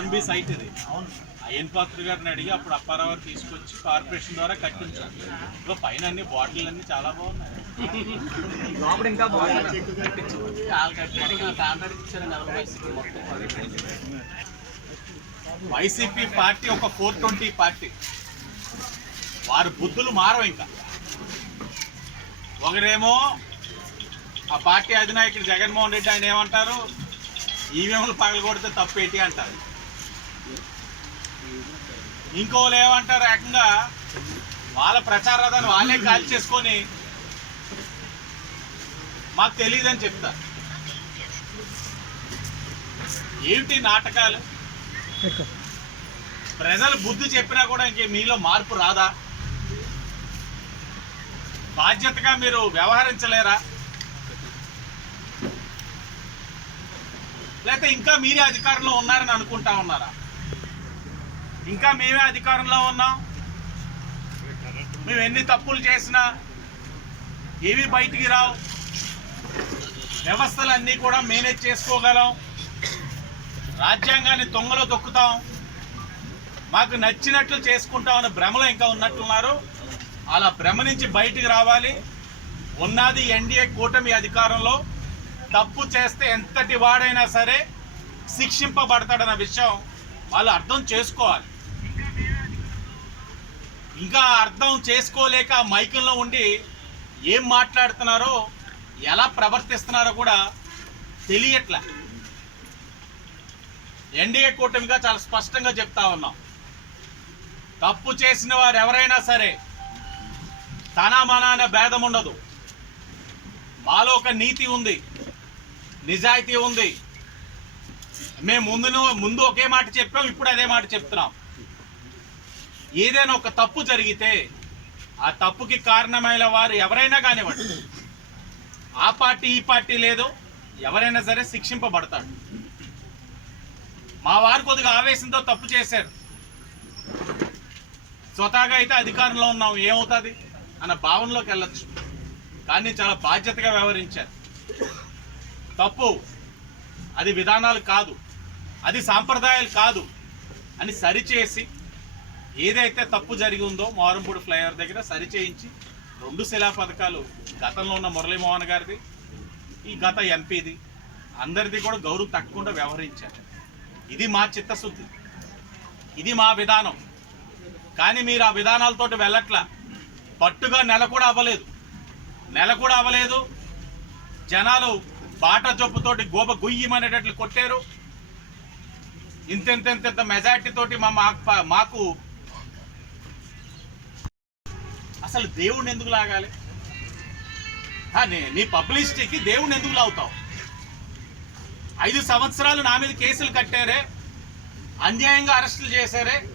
R&B site ఇది. అయ్యన్ పాత్ర గారిని అడిగి అప్పుడు అప్పారావు తీసుకొచ్చి కార్పొరేషన్ ద్వారా కట్టించారు. ఇదిగో పైన అన్ని బాటిల్ అన్ని చాలా బాగున్నాయి. ఇంకా వైసీపీ పార్టీ ఒక ఫోర్ ట్వంటీ పార్టీ. వారి బుద్ధులు మారవు ఇంకా. ఒకరేమో ఆ పార్టీ అధినాయకుడు జగన్మోహన్ రెడ్డి ఆయన ఏమంటారు? ఈవీఎంలు పగలు కొడితే తప్పేటి అంటారు. ఇంకోళ్ళు ఏమంటారు ఏకంగా వాళ్ళ ప్రచార రథాన్ని వాళ్ళే కాల్ చేసుకొని మాకు తెలియదని చెప్తారు. ఏమిటి నాటకాలు? ప్రజలు బుద్ధి చెప్పినా కూడా ఇంకే మీలో మార్పు రాదా? బాధ్యతగా మీరు వ్యవహరించలేరా? లేకపోతే ఇంకా మీరే అధికారంలో ఉన్నారని అనుకుంటా ఉన్నారా? ఇంకా మేమే అధికారంలో ఉన్నాం మేము ఎన్ని తప్పులు చేసినా ఏవి బయటికి రావు. వ్యవస్థలన్నీ కూడా మేనేజ్ చేసుకోగలం. రాజ్యాంగాన్ని తొంగలో దొక్కుతాం. మాకు నచ్చినట్లు చేసుకుంటాం అనే భ్రమలో ఇంకా ఉన్నట్టున్నారు. అలా భ్రమ నుంచి బయటికి రావాలి. ఉన్నది ఎన్డీఏ కూటమి అధికారంలో. తప్పు చేస్తే ఎంతటి వాడైనా సరే శిక్షింపబడతాడన్న విషయం వాళ్ళు అర్థం చేసుకోవాలి. ఇంకా అర్థం చేసుకోలేక మైకుల్లో ఉండి ఏం మాట్లాడుతున్నారో ఎలా ప్రవర్తిస్తున్నారో కూడా తెలియట్లే. ఎన్డీఏ కూటమిగా చాలా స్పష్టంగా చెప్తా ఉన్నాం. తప్పు చేసిన వారు ఎవరైనా సరే తన మన అనే భేదం ఉండదు. మాలో ఒక నీతి ఉంది నిజాయితీ ఉంది. మేము ముందు ముందు ఒకే మాట చెప్పాం ఇప్పుడు అదే మాట చెప్తున్నాం. ఏదైనా ఒక తప్పు జరిగితే ఆ తప్పుకి కారణమైన వారు ఎవరైనా కానివ్వండి. ఆ పార్టీ ఈ పార్టీ లేదు ఎవరైనా సరే శిక్షింపబడతాడు మా వారు కొద్దిగా ఆవేశంతో తప్పు చేశారు. స్వతహాగా అయితే అధికారంలో ఉన్నాం ఏమవుతుంది? అన్న భావనలోకి వెళ్ళొచ్చు. కానీ చాలా బాధ్యతగా వ్యవహరించారు. తప్పు అది విధానాలు కాదు అది సాంప్రదాయాలు కాదు అని సరిచేసి ఏదైతే తప్పు జరిగి ఉందో మారంపూడి ఫ్లైఓవర్ దగ్గర సరిచేయించి రెండు శిలా పథకాలు గతంలో ఉన్న మురళీమోహన్ గారిది ఈ గత ఎంపీది అందరిది కూడా గౌరవం తక్కకుండా వ్యవహరించారు ఇది మా చిత్తశుద్ధి. ఇది మా విధానం. కానీ మీరు ఆ విధానాలతోటి వెళ్ళట్లా. పట్టుగా నెల కూడా అవ్వలేదు. నెల కూడా అవ్వలేదు. జనాలు బాట జొప్పుతోటి గోబ గుయ్యమనేటట్లు కొట్టారు. ఇంతెంత ఇంత మా మాకు- మాకు అసలు దేవుడిని ఎందుకు లాగాలి? నీ- నీ పబ్లిసిటీకి దేవుడిని ఎందుకు లాగుతావు? ఐదు సంవత్సరాలు నా మీద కేసులు కట్టారే అన్యాయంగా అరెస్టులు చేశారే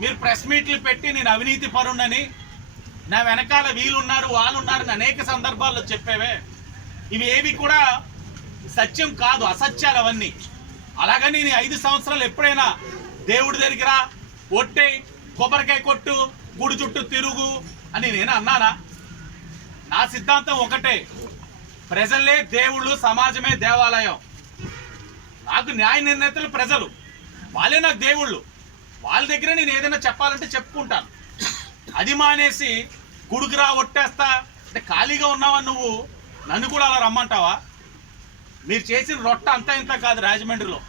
మీరు ప్రెస్ మీట్లు పెట్టి నేను అవినీతి పరుణని నా వెనకాల వీళ్ళున్నారు వాళ్ళున్నారని అనేక సందర్భాల్లో చెప్పేవే. ఇవి ఏవి కూడా సత్యం కాదు అసత్యాలు అవన్నీ. అలాగని నేను ఐదు సంవత్సరాలు ఎప్పుడైనా దేవుడి దగ్గర ఒట్టే కొబ్బరికాయ కొట్టు గుడి చుట్టూ తిరుగు అని నేను అన్నానా? నా సిద్ధాంతం ఒకటే. ప్రజలే దేవుళ్ళు సమాజమే దేవాలయం. నాకు న్యాయ నిర్ణేతలు ప్రజలు. వాళ్ళే నాకు దేవుళ్ళు. వాళ్ళ దగ్గర నేను ఏదైనా చెప్పాలంటే చెప్పుకుంటాను. అది మానేసి గుడుకురా ఒట్టేస్తా. అంటే ఖాళీగా ఉన్నావా నువ్వు? నన్ను కూడా అలా రమ్మంటావా? మీరు చేసిన రొట్ట అంతా ఇంత కాదు రాజమండ్రిలో.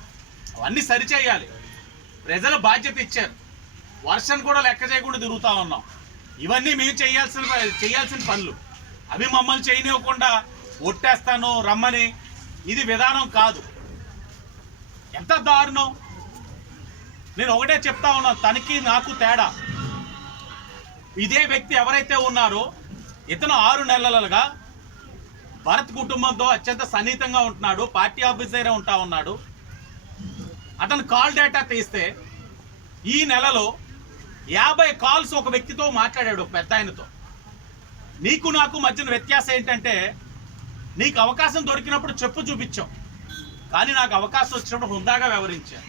అవన్నీ సరిచేయాలి. ప్రజలు బాధ్యత ఇచ్చారు. వర్షం కూడా లెక్క చేయకుండా తిరుగుతా ఉన్నాం. ఇవన్నీ మేము చేయాల్సిన చేయాల్సిన పనులు. అవి మమ్మల్ని చేయనివ్వకుండా ఒట్టేస్తాను రమ్మని. ఇది విధానం కాదు. ఎంత దారుణం. నేను ఒకటే చెప్తా ఉన్నాను తనకి నాకు తేడా. ఇదే వ్యక్తి ఎవరైతే ఉన్నారో ఇతను ఆరు నెలలుగా భరత్ కుటుంబంతో అత్యంత సన్నిహితంగా ఉంటున్నాడు పార్టీ ఆఫీసర్ ఉంటా ఉన్నాడు. అతను కాల్ డేటా తీస్తే ఈ నెలలో యాభై కాల్స్ ఒక వ్యక్తితో మాట్లాడాడు ఒక పెద్ద ఆయనతో. నీకు నాకు మధ్యన వ్యత్యాసం ఏంటంటే నీకు అవకాశం దొరికినప్పుడు చెప్పు చూపించాం. కానీ నాకు అవకాశం వచ్చినప్పుడు హుందాగా వ్యవహరించా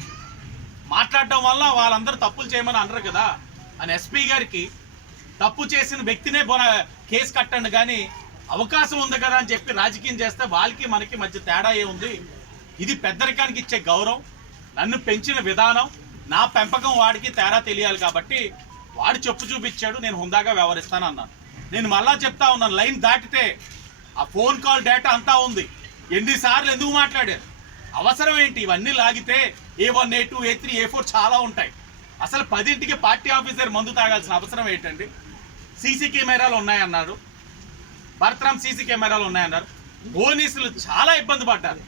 మాట్లాడడం వల్ల వాళ్ళందరూ తప్పులు చేయమని అనరు కదా. అని ఎస్పీ గారికి తప్పు చేసిన వ్యక్తినే బొన కేసు కట్టండి కానీ అవకాశం ఉంది కదా అని చెప్పి రాజకీయం చేస్తే వాళ్ళకి మనకి మధ్య తేడా ఏ ఉంది ఇది పెద్దరికానికి ఇచ్చే గౌరవం నన్ను పెంచిన విధానం నా పెంపకం వాడికి తేడా తెలియాలి కాబట్టి వాడు చెప్పు చూపించాడు నేను హుందాగా వ్యవహరిస్తాను అన్నాను. నేను మళ్ళా చెప్తా ఉన్నాను లైన్ దాటితే ఆ ఫోన్ కాల్ డేటా అంతా ఉంది. ఎన్నిసార్లు ఎందుకు మాట్లాడారు? అవసరం ఏంటి? ఇవన్నీ లాగితే A one A two A three A four చాలా ఉంటాయి. అసలు పదింటికి పార్టీ ఆఫీసర్ మందు తాగాల్సిన అవసరం ఏంటండి? సీసీ కెమెరాలు ఉన్నాయన్నారు. భర్తరామ్ సీసీ కెమెరాలు ఉన్నాయన్నారు. పోలీసులు చాలా ఇబ్బంది పడ్డారు.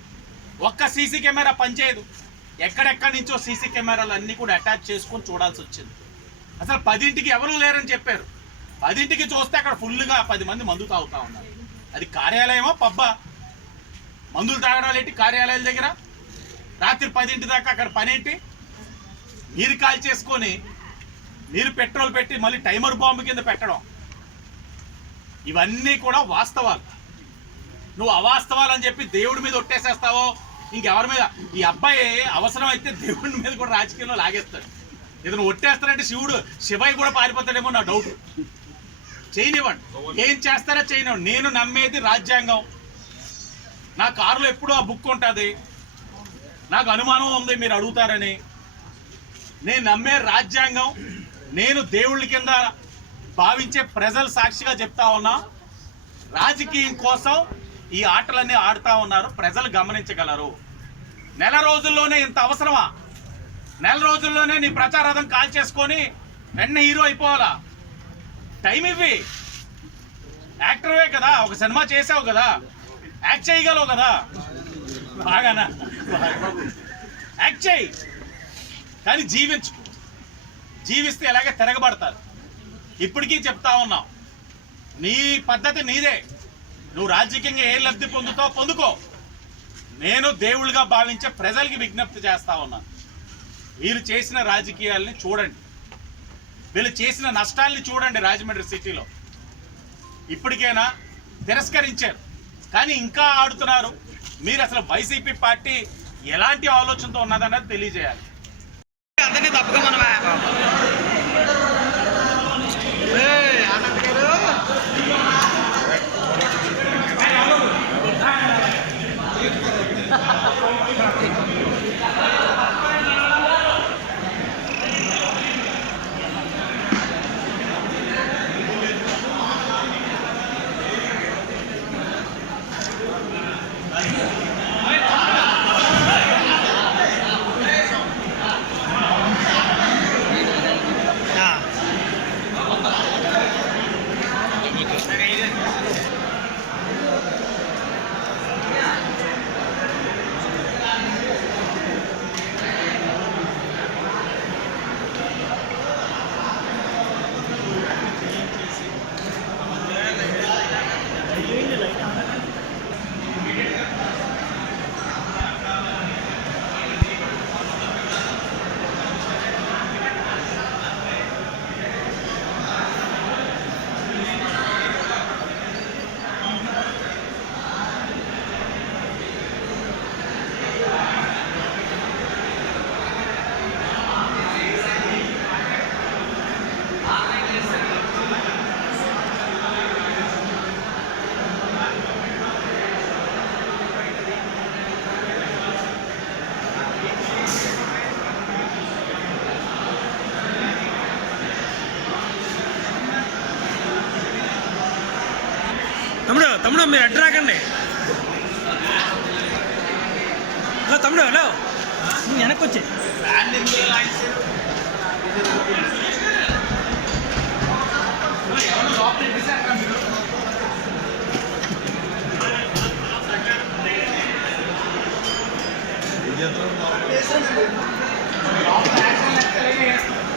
ఒక్క సీసీ కెమెరా పనిచేయదు. ఎక్కడెక్కడి నుంచో సీసీ కెమెరాలు అన్నీ కూడా అటాచ్ చేసుకొని చూడాల్సి వచ్చింది. అసలు పదింటికి ఎవరు లేరని చెప్పారు. పదింటికి చూస్తే అక్కడ ఫుల్గా పది మంది మందు తాగుతా ఉన్నారు. అది కార్యాలయమా? పబ్బా. మందులు తాగడాలు ఏంటి కార్యాలయాల దగ్గర? రాత్రి పదింటి దాకా అక్కడ పనేంటి? నీరు కాల్ చేసుకొని మీరు పెట్రోల్ పెట్టి మళ్ళీ టైమర్ బాంబు కింద పెట్టడం. ఇవన్నీ కూడా వాస్తవాలు. నువ్వు అవాస్తవాలు అని చెప్పి దేవుడి మీద ఒట్టేసేస్తావో? ఇంకెవరి మీద? ఈ అబ్బాయి అవసరం అయితే దేవుడి మీద కూడా రాజకీయంలో లాగేస్తాడు. ఇతను ఒట్టేస్తారంటే శివుడు శివయ్య కూడా పారిపోతాడేమో నా డౌట్ చేయనివ్వండి. ఏం చేస్తారో చేయనివ్వండి. నేను నమ్మేది రాజ్యాంగం. నా కారులో ఎప్పుడూ ఆ బుక్ ఉంటుంది. నాకు అనుమానం ఉంది మీరు అడుగుతారని. నేను నమ్మే రాజ్యాంగం నేను దేవుళ్ళ కింద భావించే ప్రజలు సాక్షిగా చెప్తా ఉన్నా రాజకీయం కోసం ఈ ఆటలన్నీ ఆడుతూ ఉన్నారు. ప్రజలు గమనించగలరు. నెల రోజుల్లోనే ఇంత అవసరమా? నెల రోజుల్లోనే నీ ప్రచారథం కాల్ చేసుకొని వెన్న హీరో అయిపోవాలా? టైం ఇవ్వి. యాక్టర్వే కదా ఒక సినిమా చేసావు కదా యాక్ట్ చేయగలవు కదా. బాగానా? యాక్ట్ చేయి. కానీ జీవించు. జీవిస్తే ఎలాగే తిరగబడతారు. ఇప్పటికీ చెప్తా ఉన్నావు. నీ పద్ధతి నీదే. నువ్వు రాజకీయంగా ఏ లబ్ధి పొందుతావు పొందుకో. నేను దేవుళ్ళుగా భావించే ప్రజలకి విజ్ఞప్తి చేస్తా ఉన్నాను వీళ్ళు చేసిన రాజకీయాల్ని చూడండి. వీళ్ళు చేసిన నష్టాల్ని చూడండి రాజమండ్రి సిటీలో. ఇప్పటికైనా తిరస్కరించారు. కానీ ఇంకా ఆడుతున్నారు. మీరు అసలు వైసీపీ పార్టీ ఎలాంటి ఆలోచనతో ఉన్నదన్నది తెలియజేయాలి. అందరినీ తప్పగా మనమే. తమ్ముడు మీరు అడ్డు రాకండి. తమ్ముడు హలో. వెనక్కి వచ్చే చేస్తున్నాం